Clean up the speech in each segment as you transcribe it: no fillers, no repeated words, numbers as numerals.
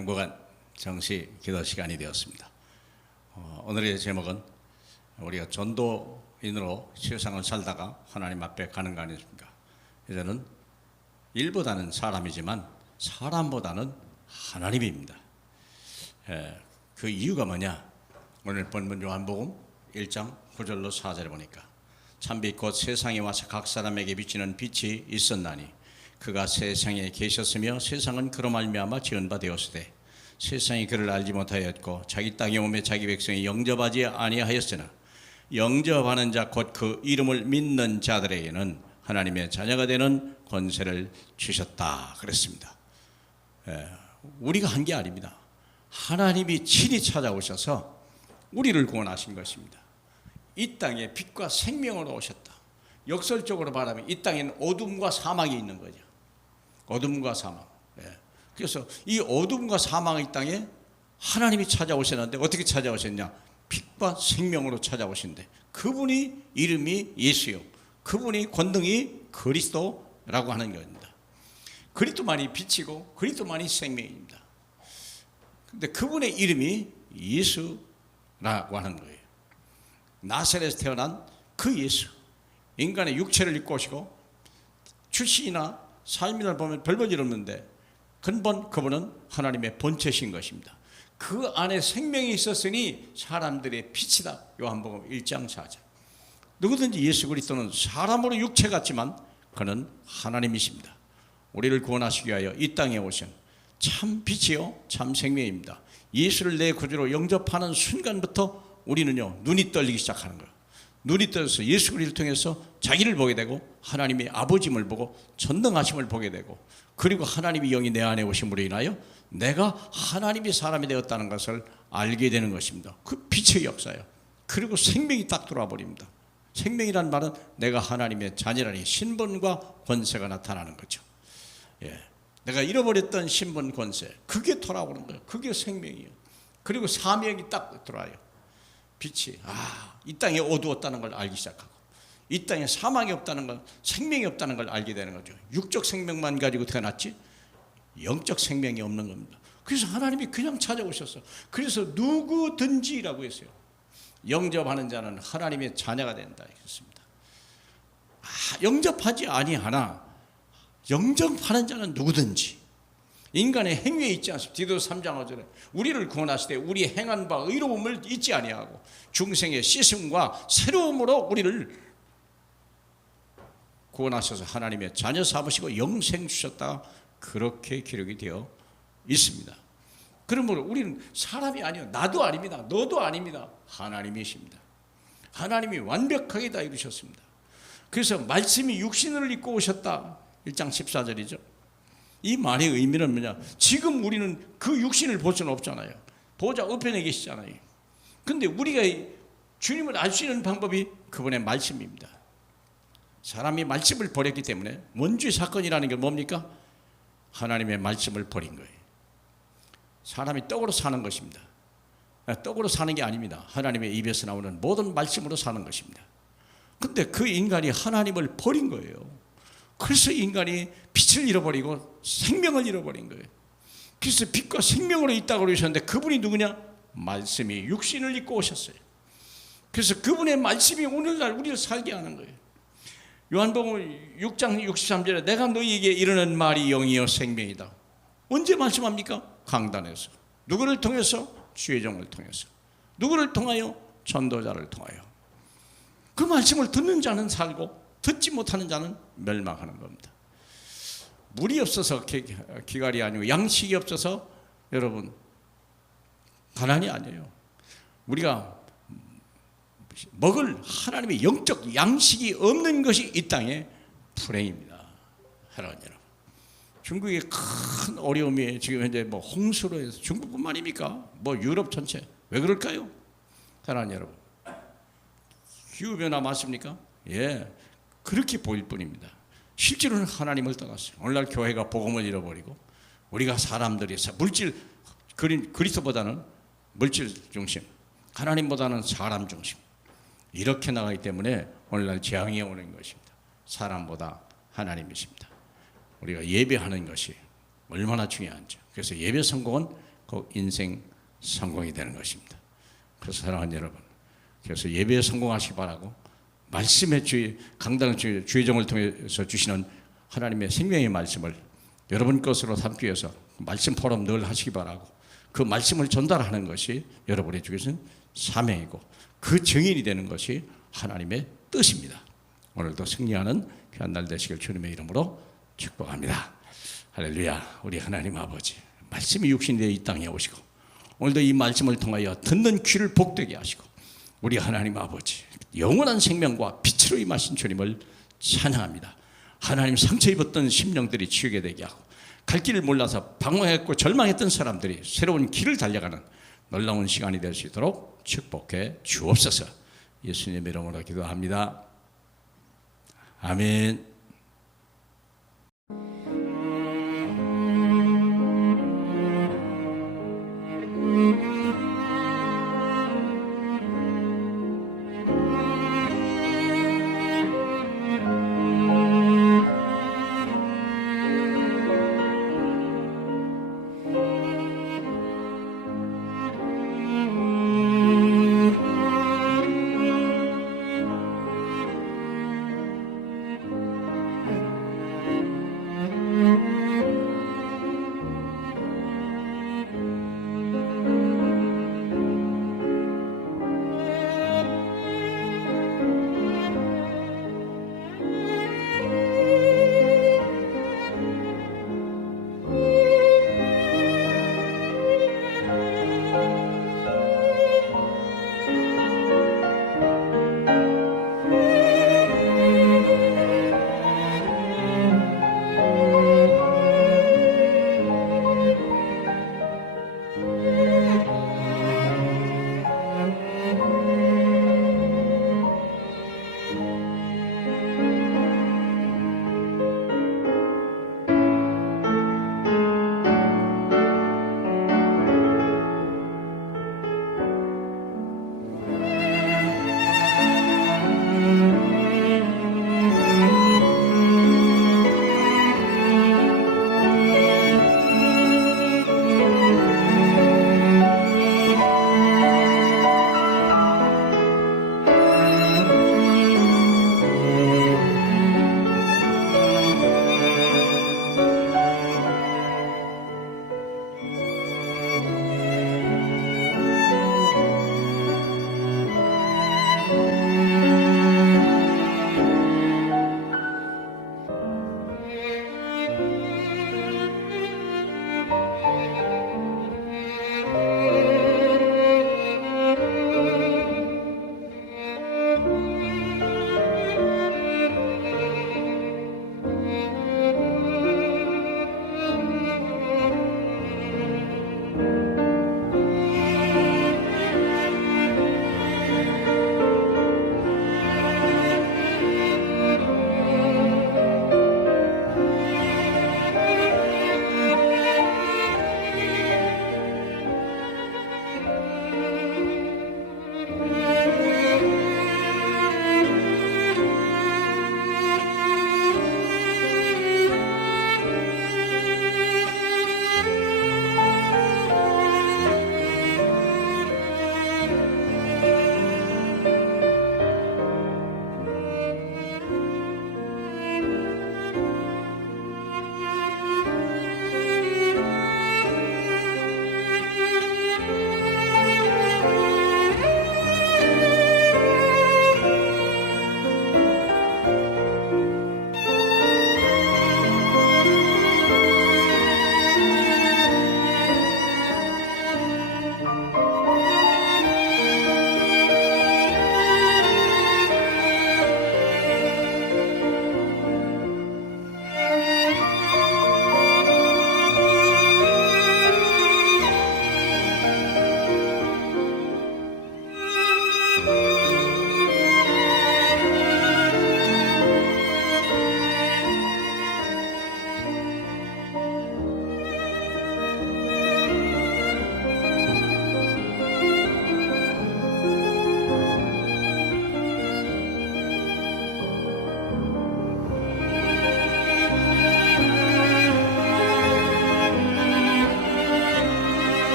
행복한 정시 기도 시간이 되었습니다. 오늘의 제목은 우리가 전도인으로 세상을 살다가 하나님 앞에 가는 거 아니십니까? 이제는 일보다는 사람이지만 사람보다는 하나님입니다. 그 이유가 뭐냐? 오늘 본문 요한복음 1장 9절로 4절에 보니까 참빛 곧 세상에 와서 각 사람에게 비치는 빛이 있었나니 그가 세상에 계셨으며 세상은 그로 말미암아 지은 바 되었으되 세상이 그를 알지 못하였고 자기 땅에 오매 자기 백성이 영접하지 아니하였으나 영접하는 자 곧 그 이름을 믿는 자들에게는 하나님의 자녀가 되는 권세를 주셨다 그랬습니다. 우리가 한 게 아닙니다. 하나님이 친히 찾아오셔서 우리를 구원하신 것입니다. 이 땅에 빛과 생명으로 오셨다. 역설적으로 말하면 이 땅에는 어둠과 사망이 있는 거죠. 어둠과 사망. 그래서 이 어둠과 사망의 땅에 하나님이 찾아오셨는데 어떻게 찾아오셨냐? 빛과 생명으로 찾아오신데 그분이 이름이 예수요. 그분이 권능이 그리스도라고 하는 겁니다. 그리스도만이 빛이고 그리스도만이 생명입니다. 근데 그분의 이름이 예수라고 하는 거예요. 나사렛에서 태어난 그 예수, 인간의 육체를 입고 오시고 출신이나 삶이나 보면 별볼 일 없는데 근본 그분은 하나님의 본체신 것입니다. 그 안에 생명이 있었으니 사람들의 빛이다. 요한복음 1장 4절. 누구든지 예수 그리스도는 사람으로 육체 같지만 그는 하나님이십니다. 우리를 구원하시기 위하여 이 땅에 오신 참 빛이요 참 생명입니다. 예수를 내 구주로 영접하는 순간부터 우리는요 눈이 떨리기 시작하는 거예요. 눈이 떠서 예수 그리스도를 통해서 자기를 보게 되고 하나님의 아버짐을 보고 전능하심을 보게 되고 그리고 하나님의 영이 내 안에 오심으로 인하여 내가 하나님의 사람이 되었다는 것을 알게 되는 것입니다. 그 빛의 역사예요. 그리고 생명이 딱 들어와 버립니다. 생명이란 말은 내가 하나님의 자녀라니 신분과 권세가 나타나는 거죠. 내가 잃어버렸던 신분 권세 그게 돌아오는 거예요. 그게 생명이에요. 그리고 사명이 딱 들어와요. 빛이 이 땅에 어두웠다는 걸 알기 시작하고 이 땅에 사망이 없다는 걸 생명이 없다는 걸 알게 되는 거죠. 육적 생명만 가지고 태어났지 영적 생명이 없는 겁니다. 그래서 하나님이 그냥 찾아오셨어. 그래서 누구든지라고 했어요. 영접하는 자는 하나님의 자녀가 된다 했습니다. 영접하지 아니하나 영접하는 자는 누구든지 인간의 행위에 있지 않습니다. 디도서 3장 5절에 우리를 구원하시되 우리 행한 바 의로움을 잊지 아니하고 중생의 씻음과 새로움으로 우리를 구원하셔서 하나님의 자녀 삼으시고 영생 주셨다. 그렇게 기록이 되어 있습니다. 그러므로 우리는 사람이 아니요 나도 아닙니다. 너도 아닙니다. 하나님이십니다. 하나님이 완벽하게 다 이루셨습니다. 그래서 말씀이 육신을 입고 오셨다. 1장 14절이죠. 이 말의 의미는 뭐냐? 지금 우리는 그 육신을 볼 수는 없잖아요. 보호자 우편에 계시잖아요. 근데 우리가 주님을 알 수 있는 방법이 그분의 말씀입니다. 사람이 말씀을 버렸기 때문에 원주의 사건이라는 게 뭡니까? 하나님의 말씀을 버린 거예요. 사람이 떡으로 사는 것입니다. 떡으로 사는 게 아닙니다. 하나님의 입에서 나오는 모든 말씀으로 사는 것입니다. 근데 그 인간이 하나님을 버린 거예요. 그래서 인간이 빛을 잃어버리고 생명을 잃어버린 거예요. 그래서 빛과 생명으로 있다고 그러셨는데 그분이 누구냐? 말씀이 육신을 입고 오셨어요. 그래서 그분의 말씀이 오늘날 우리를 살게 하는 거예요. 요한복음 6장 63절에 내가 너희에게 이르는 말이 영이요 생명이다. 언제 말씀합니까? 강단에서. 누구를 통해서? 주의 종을 통해서. 누구를 통하여? 전도자를 통하여. 그 말씀을 듣는 자는 살고 듣지 못하는 자는 멸망하는 겁니다. 물이 없어서 기갈이 아니고 양식이 없어서 여러분 가난이 아니에요. 우리가 먹을 하나님의 영적 양식이 없는 것이 이 땅의 불행입니다. 하나님 여러분, 중국의 큰 어려움이 지금 현재 홍수로 해서 중국뿐만입니까? 유럽 전체 왜 그럴까요? 하나님 여러분, 기후 변화 맞습니까? 그렇게 보일 뿐입니다. 실제로는 하나님을 떠났어요. 오늘날 교회가 복음을 잃어버리고 우리가 사람들이 물질 그리스도보다는 물질 중심, 하나님보다는 사람 중심 이렇게 나가기 때문에 오늘날 재앙이 오는 것입니다. 사람보다 하나님이십니다. 우리가 예배하는 것이 얼마나 중요한지. 그래서 예배 성공은 그 인생 성공이 되는 것입니다. 그래서 사랑하는 여러분, 그래서 예배에 성공하시기 바라고, 말씀의 강단 주의정을 통해서 주시는 하나님의 생명의 말씀을 여러분 것으로 삼기 위해서 말씀 포럼 늘 하시기 바라고, 그 말씀을 전달하는 것이 여러분의 주께서는 사명이고, 그 증인이 되는 것이 하나님의 뜻입니다. 오늘도 승리하는 귀한 날 되시길 주님의 이름으로 축복합니다. 할렐루야. 우리 하나님 아버지, 말씀이 육신이 되어 이 땅에 오시고 오늘도 이 말씀을 통하여 듣는 귀를 복되게 하시고, 우리 하나님 아버지 영원한 생명과 빛으로 임하신 주님을 찬양합니다. 하나님, 상처 입었던 심령들이 치유게 되게 하고, 갈 길을 몰라서 방황했고 절망했던 사람들이 새로운 길을 달려가는 놀라운 시간이 될 수 있도록 축복해 주옵소서. 예수님 이름으로 기도합니다. 아멘.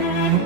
있습니다.